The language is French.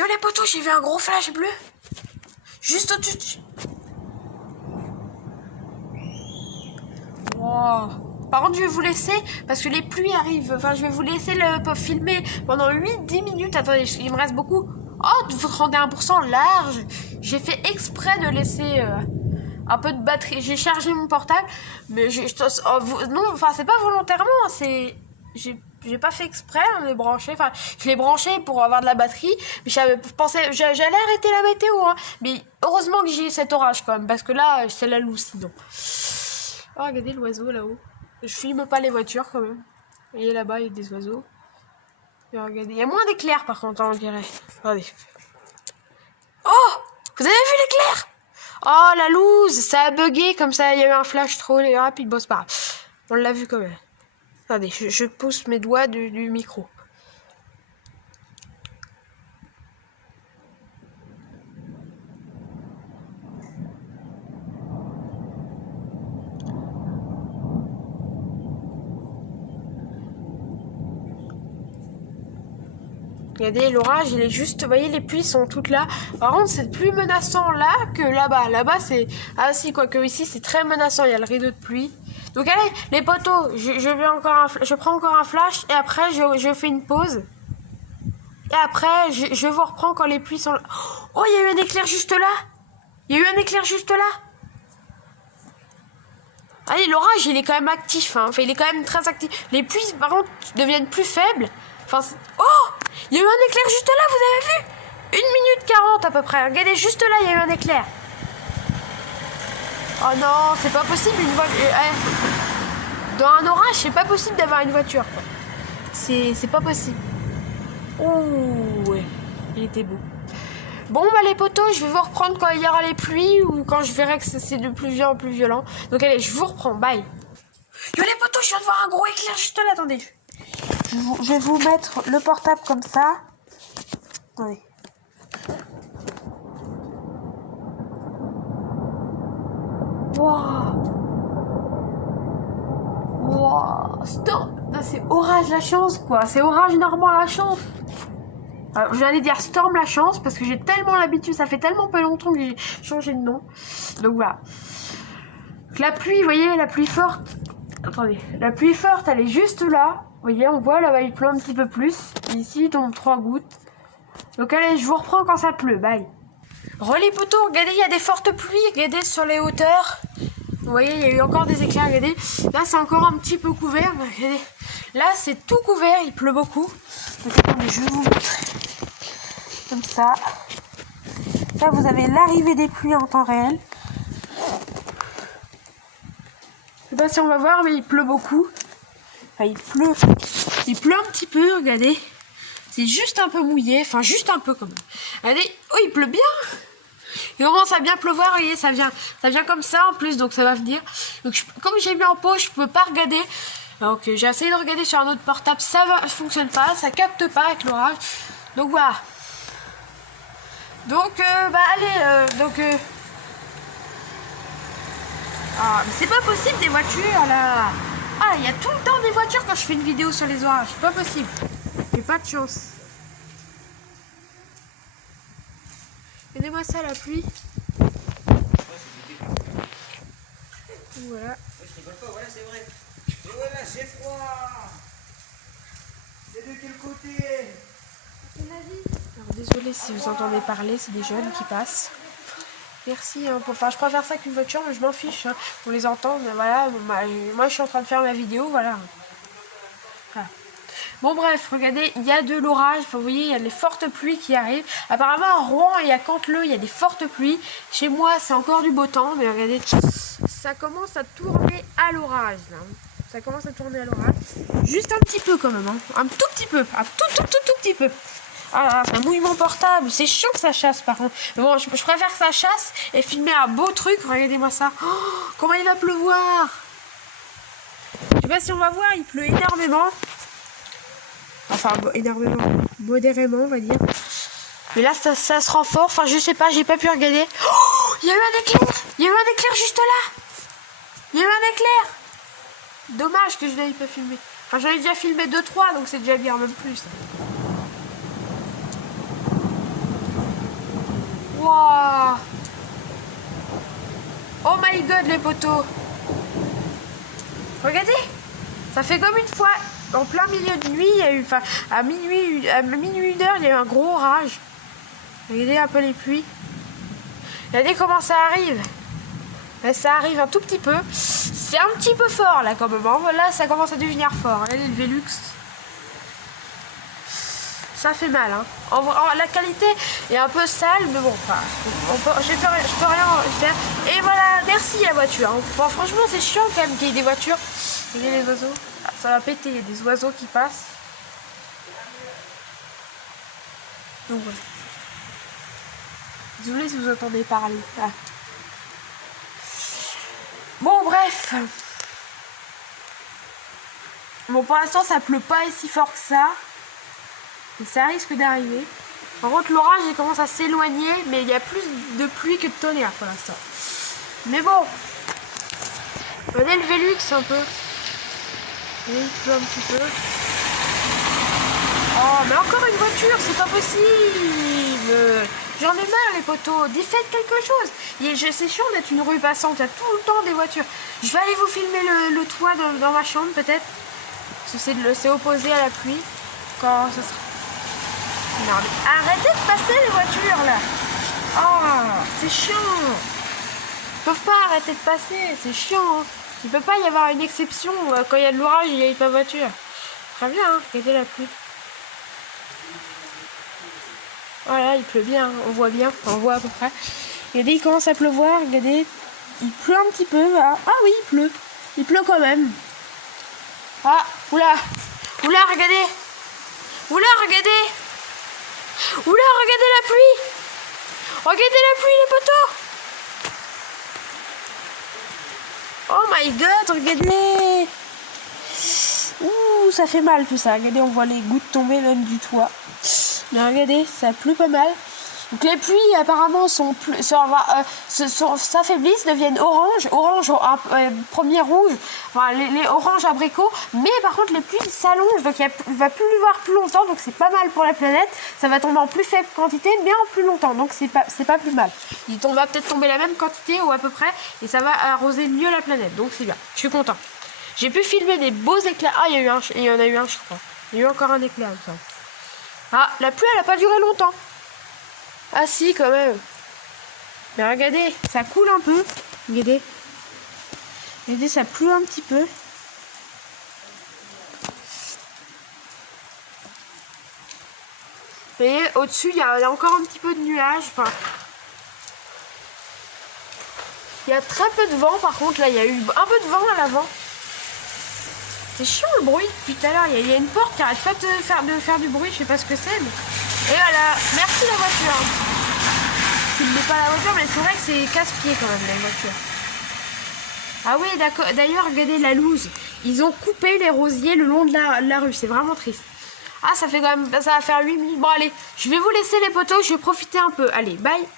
Yo les potos, j'ai vu un gros flash bleu. Juste au-dessus. Wow. Par contre, je vais vous laisser, parce que les pluies arrivent. Enfin, je vais vous laisser le filmer pendant 8-10 minutes. Attendez, il me reste beaucoup. Oh, 31% large. J'ai fait exprès de laisser un peu de batterie. J'ai chargé mon portable. Mais non, enfin, c'est pas volontairement. C'est... J'ai pas fait exprès, on est branché. Enfin, je l'ai branché pour avoir de la batterie. Mais j'allais arrêter la météo. Hein. Mais heureusement que j'ai cet orage quand même. Parce que là, c'est la loue sinon. Oh, regardez l'oiseau là-haut. Je filme pas les voitures quand même. Vous voyez là-bas, il y a des oiseaux. Et regardez, il y a moins d'éclairs par contre, on dirait. Regardez. Oh, vous avez vu l'éclair? Oh, la loose, ça a bugué comme ça. Il y a eu un flash trop rapide. Bon, c'est pas grave. On l'a vu quand même. Attendez, je pousse mes doigts du micro. Regardez, l'orage, il est juste... Vous voyez, les pluies sont toutes là. Par contre, c'est plus menaçant là que là-bas. Là-bas, c'est... Ah si, quoique ici, c'est très menaçant. Il y a le rideau de pluie. Donc allez, les potos, je prends encore un flash. Et après, je fais une pause. Et après, je vous reprends quand les pluies sont là. Oh, il y a eu un éclair juste là. Il y a eu un éclair juste là. Allez, l'orage, il est quand même actif. Hein. Enfin, il est quand même très actif. Les pluies, par contre, deviennent plus faibles. Enfin, oh, il y a eu un éclair juste là, vous avez vu? 1 minute 40 à peu près. Regardez, juste là, il y a eu un éclair. Oh non, c'est pas possible une voiture. Dans un orage, c'est pas possible d'avoir une voiture. C'est pas possible. Ouh, ouais, il était beau. Bon, bah les potos, je vais vous reprendre quand il y aura les pluies ou quand je verrai que c'est de plus violent en plus violent. Donc allez, je vous reprends, bye. Yo les potos, je viens de voir un gros éclair juste là, attendez. Je vais vous mettre le portable comme ça. Attendez. Waouh. Waouh. Stop. C'est orage la chance quoi. C'est orage normand la chance. Alors, j'allais dire Storm la chance parce que j'ai tellement l'habitude. Ça fait tellement peu longtemps que j'ai changé de nom. Donc voilà. La pluie, vous voyez, la pluie forte. Attendez. La pluie forte, elle est juste là. Vous voyez, on voit là-bas, il pleut un petit peu plus. Ici, il tombe 3 gouttes. Donc allez, je vous reprends quand ça pleut. Bye. Relais poteaux, regardez, il y a des fortes pluies. Regardez sur les hauteurs. Vous voyez, il y a eu encore des éclairs. Regardez, là, c'est encore un petit peu couvert. Regardez, là, c'est tout couvert. Il pleut beaucoup. Donc attendez, je vais vous montrer. Comme ça. Là, vous avez l'arrivée des pluies en temps réel. Je sais pas si on va voir, mais il pleut beaucoup. Enfin, il pleut un petit peu, regardez. C'est juste un peu mouillé, enfin juste un peu comme ça. Regardez, oh il pleut bien. Il commence à bien pleuvoir, vous voyez, ça vient comme ça en plus, donc ça va venir. Donc comme j'ai mis en pause, je peux pas regarder. Donc j'ai essayé de regarder sur un autre portable, ça fonctionne pas, ça capte pas avec l'orage. Donc voilà. Donc bah allez, ah mais c'est pas possible des voitures là. Ah, il y a tout le temps des voitures quand je fais une vidéo sur les orages. C'est pas possible. J'ai pas de chance. Regardez-moi ça, la pluie. Voilà. Je rigole pas, voilà, c'est vrai. Et voilà, j'ai froid. C'est de quel côté? Alors, désolé si vous entendez parler, c'est des jeunes qui passent. Merci, hein, enfin je préfère ça qu'une voiture, mais je m'en fiche, hein, pour les entendre, mais voilà, moi je suis en train de faire ma vidéo, voilà. Bon bref, regardez, il y a de l'orage, enfin, vous voyez, il y a des fortes pluies qui arrivent. Apparemment à Rouen et à Canteleu, il y a des fortes pluies. Chez moi, c'est encore du beau temps, mais regardez, ça commence à tourner à l'orage, là. Ça commence à tourner à l'orage. Juste un petit peu quand même, hein. Un tout petit peu, un tout petit peu. Ah, ça mouille mon portable, c'est chiant que ça chasse par contre. Mais bon, je préfère que ça chasse et filmer un beau truc, regardez-moi ça. Oh, comment il va pleuvoir. Je sais pas si on va voir, il pleut énormément. Enfin, énormément, modérément, on va dire. Mais là, ça se renforce, enfin, je sais pas, j'ai pas pu regarder. Oh, il y a eu un éclair. Il y a eu un éclair juste là. Il y a eu un éclair. Dommage que je n'avais pas filmé. Enfin, j'avais déjà filmé 2-3, donc c'est déjà bien, même plus. my god, les poteaux. Regardez. Ça fait comme une fois. En plein milieu de nuit, il y a eu... Enfin, à minuit 1h, il y a eu un gros orage. Regardez un peu les pluies. Regardez comment ça arrive. Là, ça arrive un tout petit peu. C'est un petit peu fort là quand même. Là, ça commence à devenir fort. Regardez le Velux. Ça fait mal. Hein. La qualité est un peu sale, mais bon, enfin, je peux rien faire. Et voilà, merci la voiture. Hein. Enfin, franchement, c'est chiant quand même qu'il y ait des voitures. Regardez les oiseaux. Ah, ça va péter, il y a des oiseaux qui passent. Donc voilà. Désolé si vous entendez parler. Ah. Bon, bref. Bon, pour l'instant, ça pleut pas si fort que ça. Et ça risque d'arriver. Par contre, l'orage, il commence à s'éloigner, mais il y a plus de pluie que de tonnerre pour l'instant. Mais bon. Regardez le Velux un peu. Il pleut un petit peu. Oh, mais encore une voiture, c'est pas possible. J'en ai marre, les poteaux. Faites quelque chose. C'est chiant d'être une rue passante. Il y a tout le temps des voitures. Je vais aller vous filmer le toit dans ma chambre, peut-être. Parce que c'est opposé à la pluie. Quand ce sera... Non, mais arrêtez de passer les voitures, là. Oh, c'est chiant. Ils peuvent pas arrêter de passer. C'est chiant. Hein. Il peut pas y avoir une exception. Quand il y a de l'orage, il n'y a pas de voiture. Très bien, hein. Regardez la pluie. Voilà, il pleut bien, on voit bien, on voit à peu près. Regardez, il commence à pleuvoir, regardez, il pleut un petit peu. Ah oui, il pleut quand même. Ah, oula, regardez. Oula, regardez. Oula, regardez la pluie. Regardez la pluie, les poteaux. Oh my god, regardez. Ouh, ça fait mal tout ça. Regardez, on voit les gouttes tomber même du toit. Mais regardez, ça pleut pas mal. Donc les pluies apparemment s'affaiblissent, deviennent orange, premier rouge, enfin, les oranges abricots. Mais par contre les pluies s'allongent, donc il va plus pleuvoir plus longtemps, donc c'est pas mal pour la planète. Ça va tomber en plus faible quantité, mais en plus longtemps, donc c'est pas plus mal. On va peut-être tomber la même quantité ou à peu près, et ça va arroser mieux la planète, donc c'est bien. Je suis content. J'ai pu filmer des beaux éclairs. Ah, il y en a eu un, je crois. Il y a eu encore un éclair, ça. Ah, la pluie, elle a pas duré longtemps. Ah si, quand même. Mais regardez, ça coule un peu. Regardez. Regardez, ça pleut un petit peu. Vous voyez, au-dessus, il y a encore un petit peu de nuages. Enfin, il y a très peu de vent, par contre. Là, il y a eu un peu de vent à l'avant. C'est chiant le bruit. Depuis tout à l'heure, il y a une porte qui arrête pas de faire du bruit. Je sais pas ce que c'est. Mais... Et voilà, merci la voiture. Je ne mets pas la voiture, mais c'est vrai que c'est casse-pied quand même, la voiture. Ah oui, d'accord. D'ailleurs, regardez la loose. Ils ont coupé les rosiers le long de la rue. C'est vraiment triste. Ah, ça fait quand même... Ça va faire 8 minutes. Bon, allez, je vais vous laisser les poteaux. Je vais profiter un peu. Allez, bye.